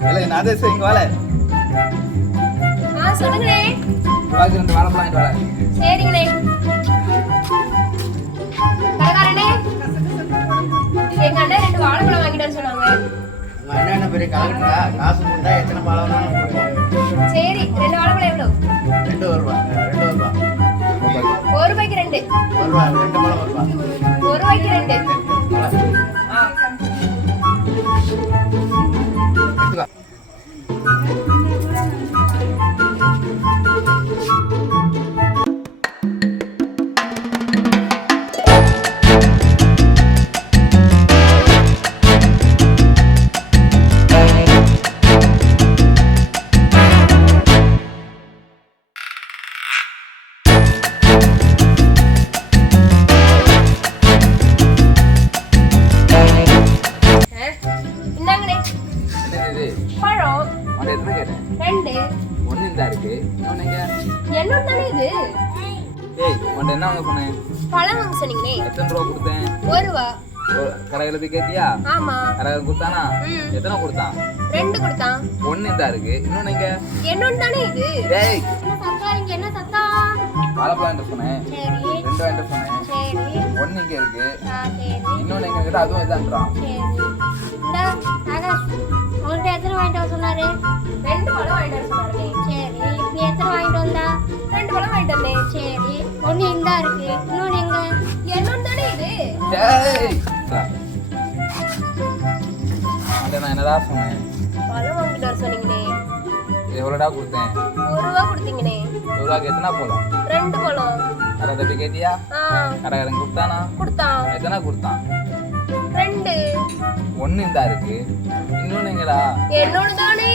இல்ல நான் அதே இங்க வாழ. சொல்லுங்கண்ணே. வாக்கு 2 வாழைப்பழம் வாங்கிட்டு வாழ. சரிங்கண்ணே. கடைக்காரனே, எங்க அண்ணன் 2 வாழைப்பழம் வாங்கிட்டு வர சொன்னாங்க. உங்க அண்ணன் என்ன பெரிய கலெக்டரா? காசு கொடுத்தா எத்தனை பழம் வேணாலும் கொடுப்போம். சரி, 2 வாழைப்பழம் எவ்வளவு? 2 ரூபா. 2 ரூபா. 1 ரூபாய்க்கு 2. 1 ரூபா. 2 பழம் 1 ரூபா. 1 ரூபாய்க்கு 2. எடுத்துக்கோ. இந்தாங்கண்ணே. என்னது இது? பழம் உன்கிட்ட எத்தனை கேட்டேன்? 2. ஒண்ணு இந்த இருக்கு. இன்னொன்னு எங்க? என்னோட தானே இது? ஏய், உன்கிட்ட என்ன வாங்க சொன்னேன்? பழம் வாங்க சொன்னீங்களே. எத்தனை ரூபா கொடுத்தேன்? 1 ரூபா. கடையில போய் கேட்டியா? ஆமா. கடையில கொடுத்தானா? எத்தனை கொடுத்தான்? 2 கொடுத்தான். ஒண்ணு இந்த இருக்கு. இன்னொன்னு எங்க? என்னோட தானே இது? ஏய், என்ன சத்தா? இங்க என்ன சத்தா? வாழைப்பழம் வாங்கிட்டு சொன்னேன். சரி 2 வாங்கிட்டு சொன்னேன். சரி. ஒண்ணு இங்க இருக்கு. சரி இன்னொன்னு எங்க கிட்ட அதுவும் இதான்றான். சரி. இந்த ஆகாஷ் உங்கள்கிட்ட எத்தனை வாங்கிட்டு வர சொன்னாரு? 2 பழம் வாங்கிட்டு வர சொன்னாரு. சரி, நீ எத்தனை வாங்கிட்டு வந்தா? 2 பழம் வாங்கிட்டு வந்தேன். சரி, ஒன்று இந்தா இருக்கு, இன்னொன்று எங்க? என்னோட தானே இது? ஏய், அட நான் என்னடா சொன்னேன்? பழம் வாங்கிட்டு வர சொன்னீங்கண்ணே. எவ்வளோடா கொடுத்தேன்? 1 ரூபா கொடுத்தீங்கண்ணே. 1 ரூபாய்க்கு எத்தனை போலாம்? 2 பழம். கடையில போய் கேட்டியா? ஆ கடைக்காரன் கொடுத்தானா? கொடுத்தான். எத்தனை கொடுத்தான்? 2. ஒண்ணு இந்த இருக்கு. இன்னொன்னு எங்கடா? என்னோட தானே